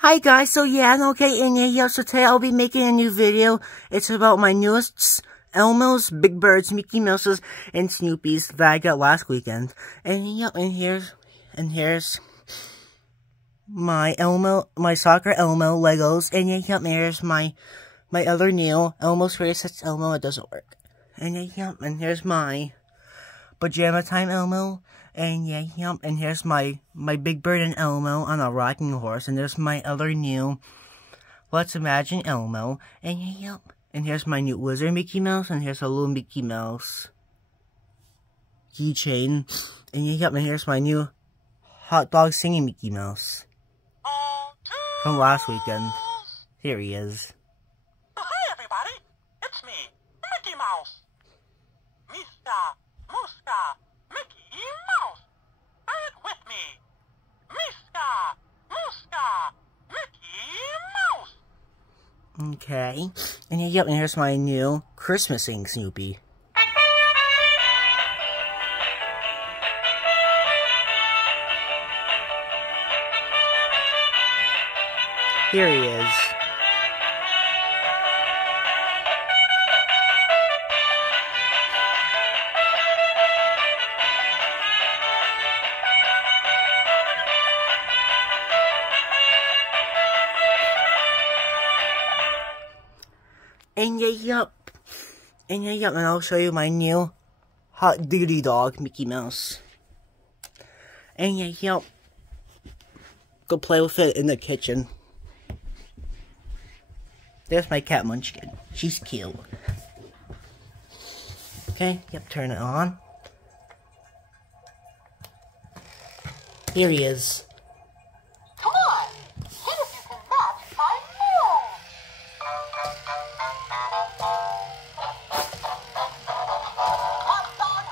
Hi guys, so yeah, I'm okay, and yeah, so today I'll be making a new video. It's about my newest Elmos, Big Birds, Mickey Mouses, and Snoopys that I got last weekend. And yep, and here's my my soccer Elmo Legos, and yeah, yep, and here's my other new Elmo's race. That's Elmo, it doesn't work. And yeah, yep, and here's my Pajama Time Elmo. And yeah, yep, and here's my Big Bird and Elmo on a rocking horse, and there's my other new Let's Imagine Elmo, and yeah, yep, and here's my new Wizard Mickey Mouse, and here's a little Mickey Mouse keychain, and yeah, yep, and here's my new hot dog singing Mickey Mouse from last weekend. Here he is. Hi everybody, it's me, Mickey Mouse. Mista, Muska, Mickey Mouse. Say it with me. Mista, Muska, Mickey Mouse. Okay, and yeah, yep, and here's my new Christmas singing Snoopy. Here he is. And yeah, yep. And yeah, yep. And I'll show you my new hot duty dog, Mickey Mouse. And yeah, yep. Go play with it in the kitchen. There's my cat Munchkin. She's cute. Okay, yep, turn it on. Here he is. Come on, see if you can match my move. Hot dog,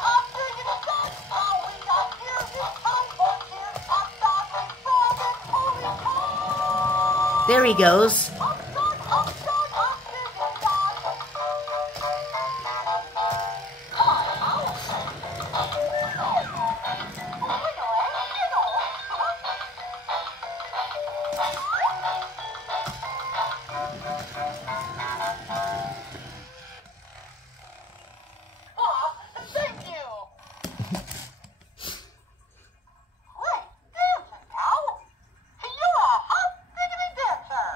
I'm digging it up. All we got here is time for cheers. Hot dog, we from it, holy cow. There he goes. Hot dog, I'm digging it up. Come on, thank you. Great dancing, pal. You're a hot diggity dancer.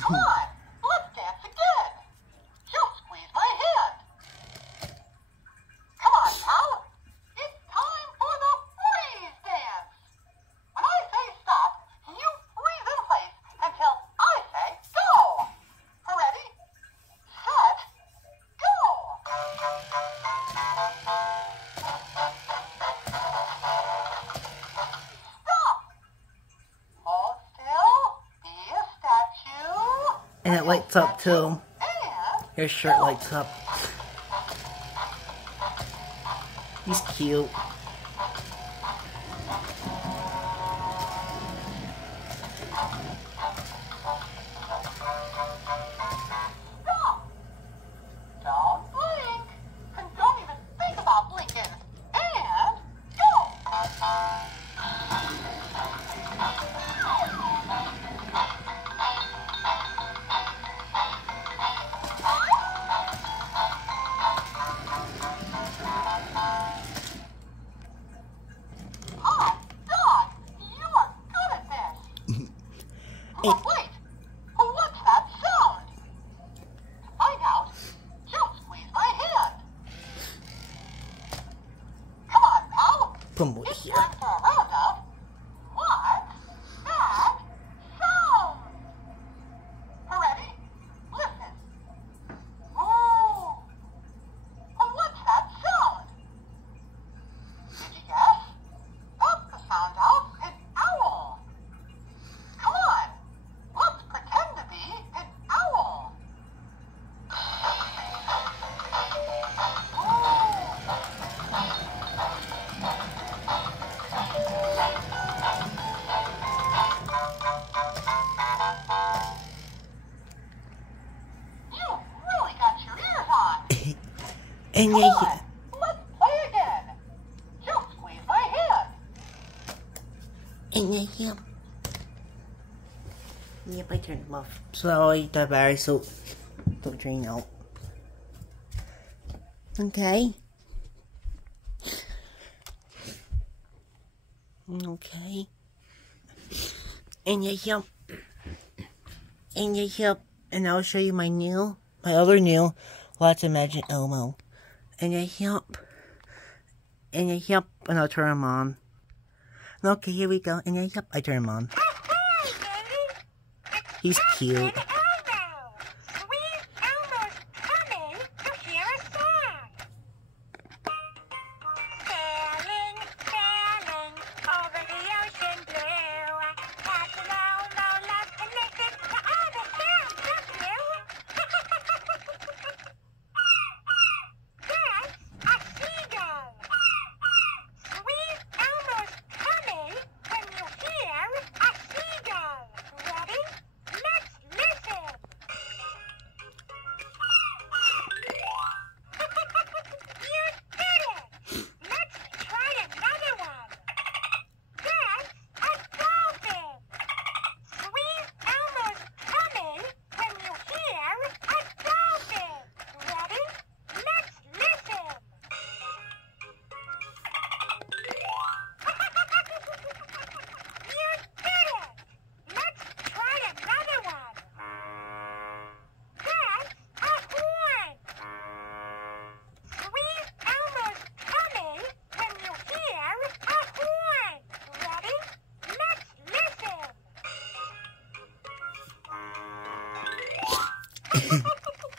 Come on, let's dance again. Just squeeze my hand. Come on, pal. It's time for the freeze dance. When I say stop, you freeze in place until I say go. Ready, set, go. Stop. Hold still. Be a statue. And it lights up too. And Your shirt lights up. He's cute. stop. Don't blink. And don't even think about blinking. And go. Hot dog, you are good at this. Oh, wait. What's that sound? To find out, just squeeze my hand. Come on, pal. Put him over It's here. time for a roundup. What's that sound? Ready? Listen. Ooh. What's that sound? Did you guess? That's the sound of an owl. Come on. Let's pretend to be an owl. You really got your ears on. And Come yeah, on, let's play again. Just squeeze my hand. and yeah, yeah. Yep, I turned them off. So the battery so don't drain out. Okay. Okay. And and I'll show you my other new Lots of Magic Elmo. And and I'll turn them on. Okay, here we go. And I turn him on. He's cute.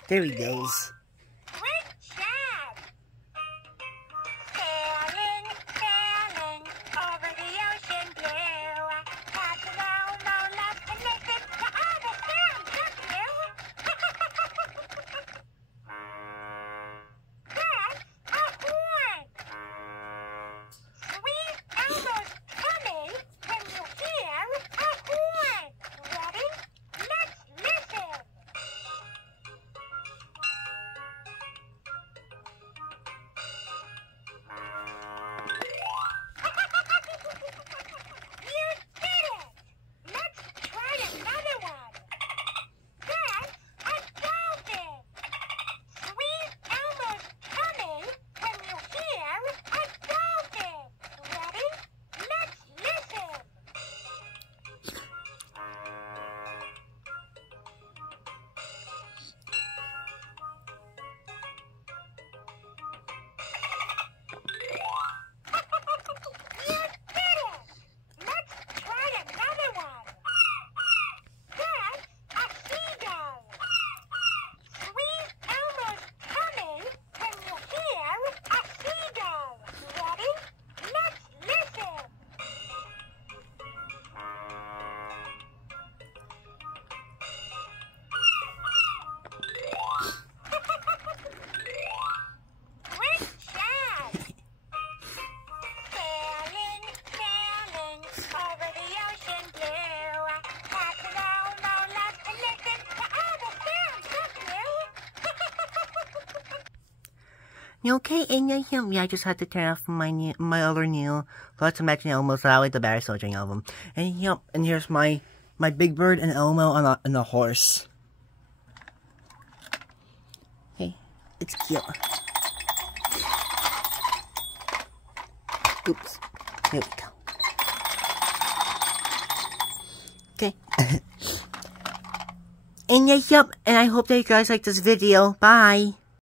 There he goes. Great job! Sailing, sailing over the ocean blue. Captain Elmo loves to listen to all the sounds, don't you? That's a horn! Sweet Elmo's tummy when you hear a horn. Ready? Let's listen! You did it! Let's try another one. That's a dolphin. Sweet Elmo's tummy when you hear a dolphin. Ready? Let's listen. You did it! Let's try another one. That's a seagull. Sweet Elmo's tummy when you hear a seagull. Ready? Let's listen. Great job! Sailing, sailing over the ocean blue. Captain Elmo loves to listen to all the sounds, don't you? Okay, and yeah, I just had to turn off my other new Lots of Magic Elmo, so that way the battery still drain out of them. And and here's my Big Bird and Elmo on a horse. Okay, it's cute. Oops, here we go. Okay. And and I hope that you guys like this video. Bye.